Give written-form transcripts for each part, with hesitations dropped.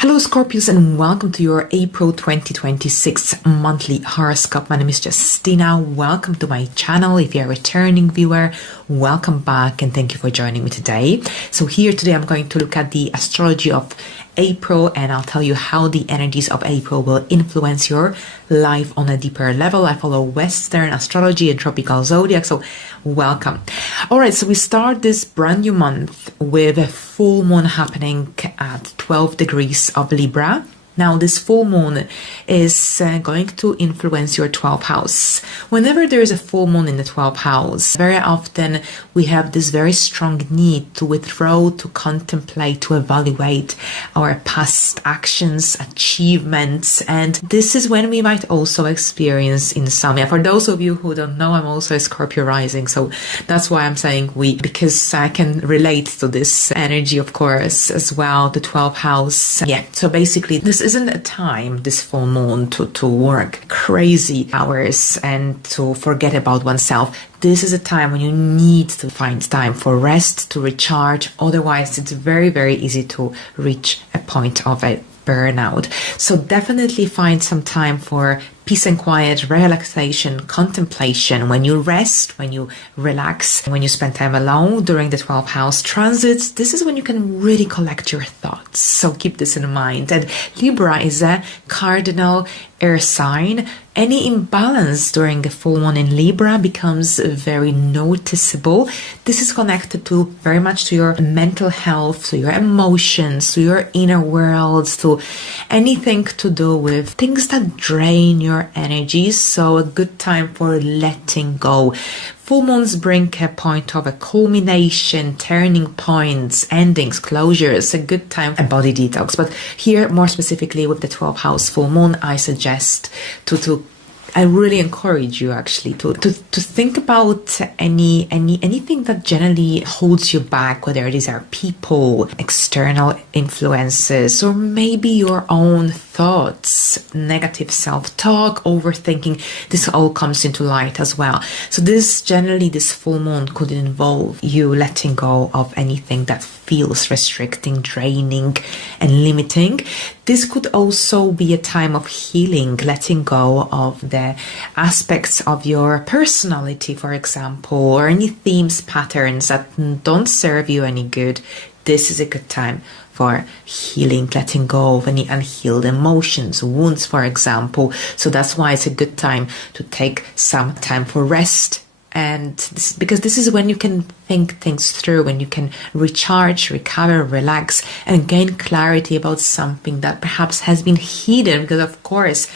Hello Scorpios and welcome to your April 2026 monthly horoscope. My name is Justina. Welcome to my channel. If you're a returning viewer, welcome back and thank you for joining me today. So here today I'm going to look at the astrology of April and I'll tell you how the energies of April will influence your life on a deeper level. I follow Western astrology and tropical zodiac, so welcome. All right, so we start this brand new month with a full moon happening at 12 degrees of Libra. Now, this full moon is going to influence your 12th house. Whenever there is a full moon in the 12th house, very often we have this very strong need to withdraw, to contemplate, to evaluate our past actions, achievements. And this is when we might also experience insomnia. For those of you who don't know, I'm also a Scorpio rising. So that's why I'm saying we, because I can relate to this energy, of course, as well, the 12th house. Yeah, so basically this isn't a time, this full moon, to work crazy hours and to forget about oneself. This is a time when you need to find time for rest, to recharge. Otherwise, it's very, very easy to reach a point of a burnout. So definitely find some time for peace and quiet, relaxation, contemplation. When you rest, when you relax, when you spend time alone during the 12th house transits, this is when you can really collect your thoughts. So keep this in mind. And Libra is a cardinal air sign. Any imbalance during a full moon in Libra becomes very noticeable. This is connected to very much to your mental health, to your emotions, to your inner worlds, to anything to do with things that drain your energy. So a good time for letting go. Full moons bring a point of a culmination, turning points, endings, closures, a good time, a body detox. But here, more specifically with the 12th house full moon, I suggest I really encourage you actually to think about anything that generally holds you back, whether these are people, external influences, or maybe your own thoughts, negative self-talk, overthinking. This all comes into light as well. So this full moon could involve you letting go of anything that feels restricting, draining, and limiting. This could also be a time of healing, letting go of the aspects of your personality, for example, or any themes, patterns that don't serve you any good. This is a good time for healing, letting go of any unhealed emotions, wounds, for example. So that's why it's a good time to take some time for rest. And because this is when you can think things through, when you can recharge, recover, relax, and gain clarity about something that perhaps has been hidden. Because of course,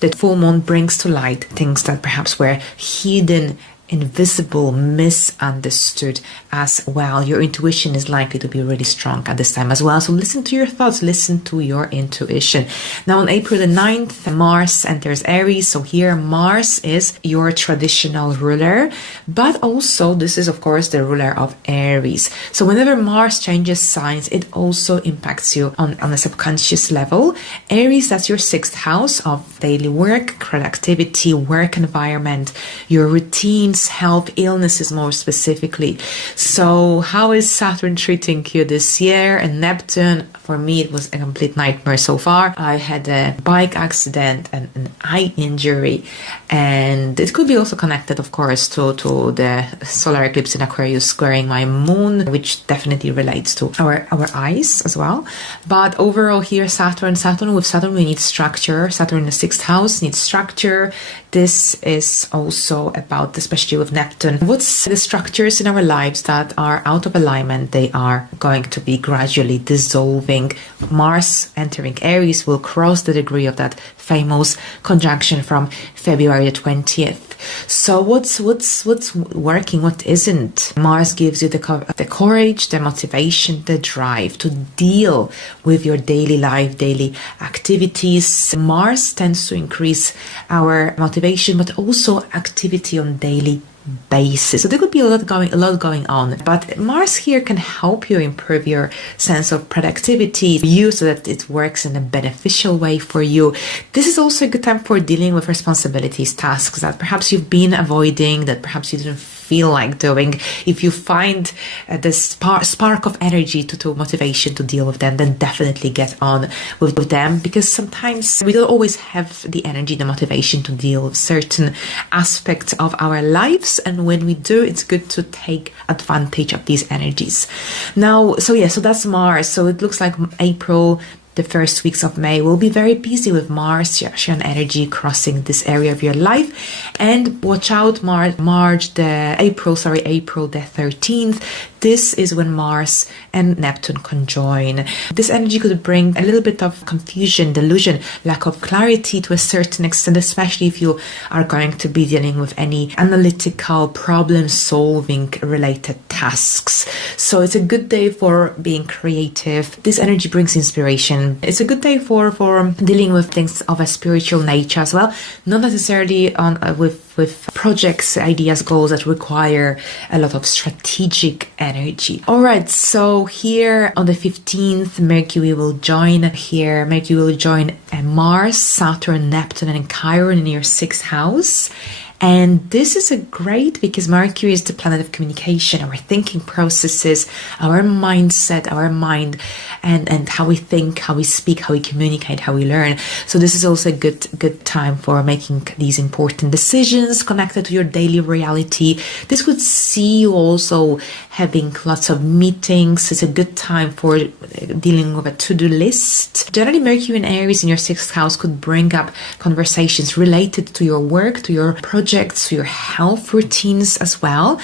the full moon brings to light things that perhaps were hidden, invisible, misunderstood as well. Your intuition is likely to be really strong at this time as well. So listen to your thoughts, listen to your intuition. Now on April the 9th, Mars enters Aries. So here Mars is your traditional ruler, but also this is of course the ruler of Aries. So whenever Mars changes signs, it also impacts you on a subconscious level. Aries, that's your 6th house of daily work, productivity, work environment, your routines, health, illnesses more specifically. So how is Saturn treating you this year? And Neptune, for me, it was a complete nightmare so far. I had a bike accident and an eye injury, and it could be also connected, of course, to the solar eclipse in Aquarius squaring my moon, which definitely relates to our eyes as well. But overall here, Saturn, we need structure. Saturn in the 6th house needs structure. This is also about, especially with Neptune, what's the structures in our lives that are out of alignment. They are going to be gradually dissolving. Mars entering Aries will cross the degree of that famous conjunction from February 20th. So what's working, what isn't? Mars gives you the courage, the motivation, the drive to deal with your daily life, daily activities. Mars tends to increase our motivation, but also activity on daily basis. So there could be a lot going on, but Mars here can help you improve your sense of productivity, so that it works in a beneficial way for you. This is also a good time for dealing with responsibilities, tasks that perhaps you've been avoiding, that perhaps you didn't feel like doing. If you find the spark of energy to motivation to deal with them, then definitely get on with them, because sometimes we don't always have the energy, the motivation to deal with certain aspects of our lives, and when we do, it's good to take advantage of these energies. Now, so that's Mars. So it looks like April, the first weeks of May will be very busy with Mars energy crossing this area of your life. And watch out, April the 13th. This is when Mars and Neptune conjoin. This energy could bring a little bit of confusion, delusion, lack of clarity to a certain extent, especially if you are going to be dealing with any analytical, problem-solving related tasks. So it's a good day for being creative. This energy brings inspiration. It's a good day for dealing with things of a spiritual nature as well, not necessarily with projects, ideas, goals that require a lot of strategic energy. All right, so here on the 15th, Mercury will join Mars, Saturn, Neptune, and Chiron in your 6th house. And this is a great, because Mercury is the planet of communication, our thinking processes, our mindset, our mind, and how we think, how we speak, how we communicate, how we learn. So this is also a good time for making these important decisions connected to your daily reality. This could see you also having lots of meetings. It's a good time for dealing with a to-do list. Generally, Mercury in Aries in your 6th house could bring up conversations related to your work, to your projects, to your health routines as well.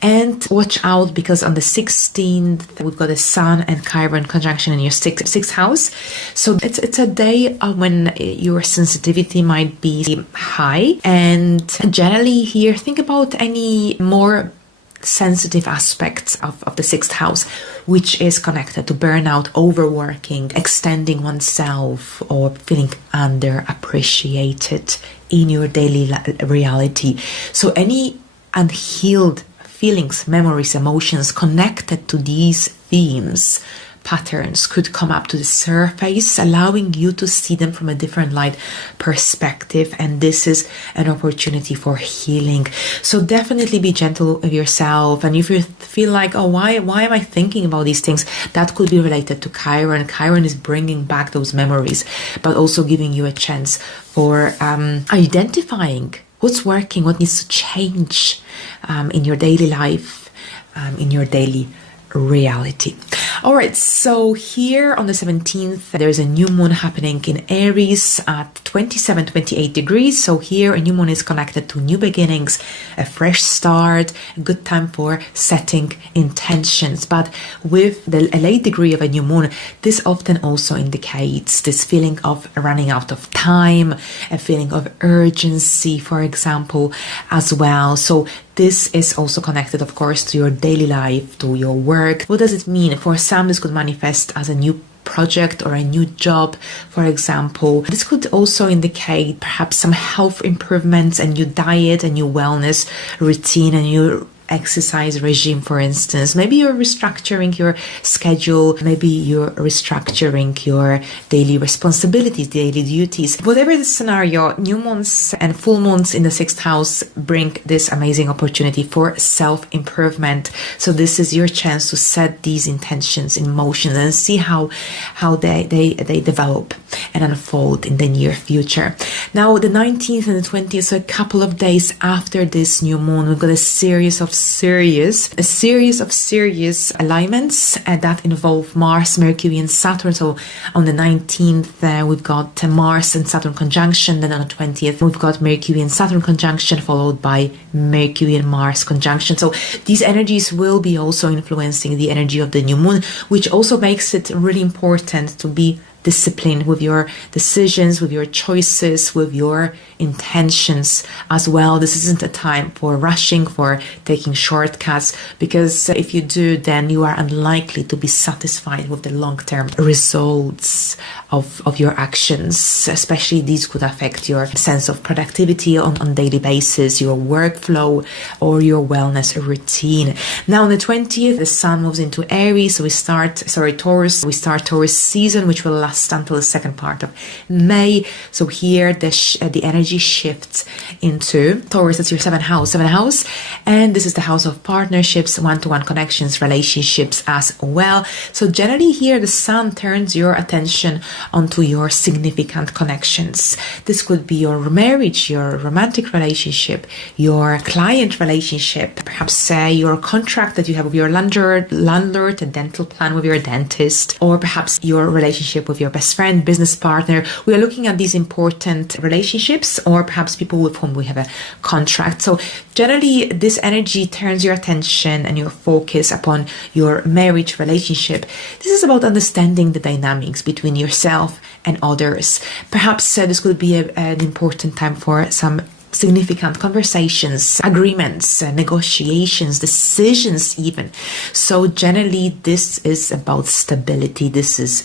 And watch out, because on the 16th, we've got the Sun and Chiron conjunction in your 6th house. So it's a day when your sensitivity might be high. And generally here, think about any more sensitive aspects of the 6th house, which is connected to burnout, overworking, extending oneself, or feeling underappreciated in your daily reality. So any unhealed feelings, memories, emotions connected to these themes, patterns could come up to the surface, allowing you to see them from a different light perspective. And this is an opportunity for healing. So definitely be gentle with yourself. And if you feel like, oh, why am I thinking about these things? That could be related to Chiron. Chiron is bringing back those memories, but also giving you a chance for identifying what's working, what needs to change in your daily life, in your daily reality. All right, so here on the 17th, there's a new moon happening in Aries at 28 degrees. So here a new moon is connected to new beginnings, a fresh start, a good time for setting intentions. But with a late degree of a new moon, this often also indicates this feeling of running out of time, a feeling of urgency, for example, as well. So this is also connected, of course, to your daily life, to your work. What does it mean? For some, this could manifest as a new project or a new job, for example. This could also indicate perhaps some health improvements, a new diet, a new wellness routine, a new exercise regime, for instance. Maybe you're restructuring your schedule, maybe you're restructuring your daily responsibilities, daily duties. Whatever the scenario, new moons and full moons in the 6th house bring this amazing opportunity for self-improvement. So this is your chance to set these intentions in motion and see how they develop and unfold in the near future. Now, the 19th and the 20th, so a couple of days after this new moon, we've got a series of serious alignments that involve Mars, Mercury, and Saturn. So on the 19th, we've got Mars and Saturn conjunction. Then on the 20th, we've got Mercury and Saturn conjunction, followed by Mercury and Mars conjunction. So these energies will be also influencing the energy of the new moon, which also makes it really important to be disciplined with your decisions, with your choices, with your intentions as well. This isn't a time for rushing, for taking shortcuts, because if you do, then you are unlikely to be satisfied with the long-term results of your actions. Especially these could affect your sense of productivity on daily basis, your workflow, or your wellness routine. Now on the 20th, the sun moves into Aries, so we start Taurus season, which will last last until the second part of May. So here the energy shifts into Taurus. That's your seventh house, and this is the house of partnerships, one-to-one connections, relationships as well. So generally here the sun turns your attention onto your significant connections. This could be your marriage, your romantic relationship, your client relationship, perhaps your contract that you have with your landlord, a dental plan with your dentist, or perhaps your relationship with your best friend, business partner. We are looking at these important relationships, or perhaps people with whom we have a contract. So generally this energy turns your attention and your focus upon your marriage relationship. This is about understanding the dynamics between yourself and others. Perhaps this could be an important time for some significant conversations, agreements, negotiations, decisions even. So generally this is about stability.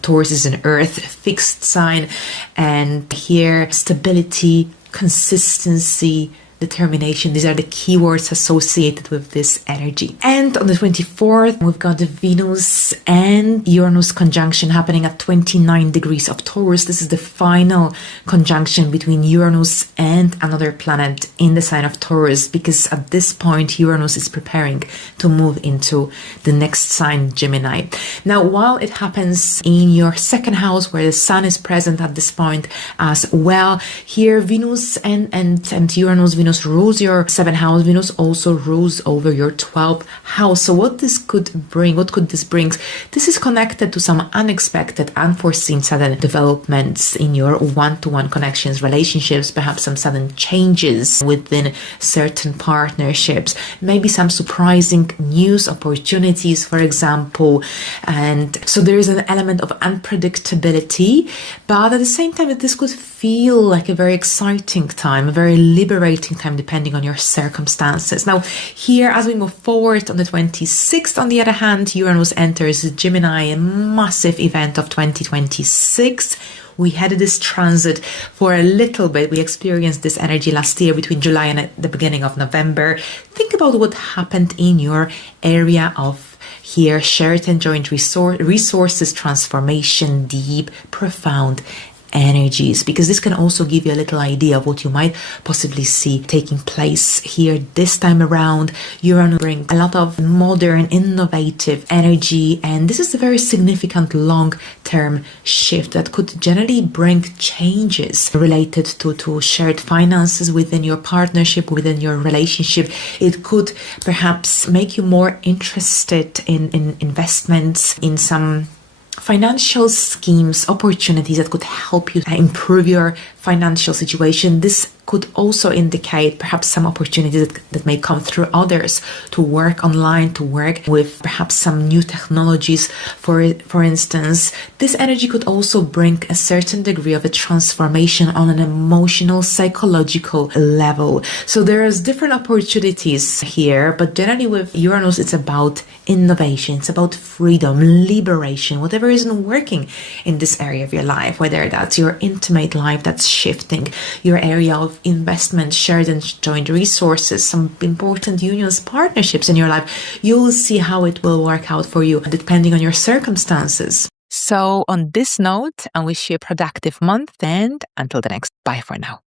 Taurus is an earth fixed sign, and here stability, consistency, determination, these are the keywords associated with this energy. And on the 24th, we've got the Venus and Uranus conjunction happening at 29 degrees of Taurus. This is the final conjunction between Uranus and another planet in the sign of Taurus, because at this point Uranus is preparing to move into the next sign, Gemini. Now, while it happens in your second house where the sun is present at this point as well, here Venus and Uranus, Venus rules your seventh house. Venus also rules over your 12th house. So what this could bring, what could this bring? This is connected to some unexpected, unforeseen sudden developments in your one-to-one connections, relationships, perhaps some sudden changes within certain partnerships, maybe some surprising news opportunities, for example. And so there is an element of unpredictability, but at the same time, this could feel like a very exciting time, a very liberating time, depending on your circumstances. Now, here, as we move forward on the 26th, on the other hand, Uranus enters Gemini, a massive event of 2026. We had this transit for a little bit. We experienced this energy last year between July and the beginning of November. Think about what happened in your area of here, shared and joint resources, transformation, deep, profound energies, because this can also give you a little idea of what you might possibly see taking place here this time around. Uranus brings a lot of modern, innovative energy, and this is a very significant long-term shift that could generally bring changes related to shared finances within your partnership, within your relationship. It could perhaps make you more interested in investments, in some financial schemes, opportunities that could help you improve your financial situation. This could also indicate perhaps some opportunities that may come through others to work online, to work with perhaps some new technologies. For instance, this energy could also bring a certain degree of a transformation on an emotional, psychological level. So there's different opportunities here, but generally with Uranus, it's about innovation, it's about freedom, liberation, whatever isn't working in this area of your life, whether that's your intimate life that's shifting, your area of investment, shared and joint resources, some important unions, partnerships in your life. You'll see how it will work out for you depending on your circumstances. So on this note, I wish you a productive month, and until the next, bye for now.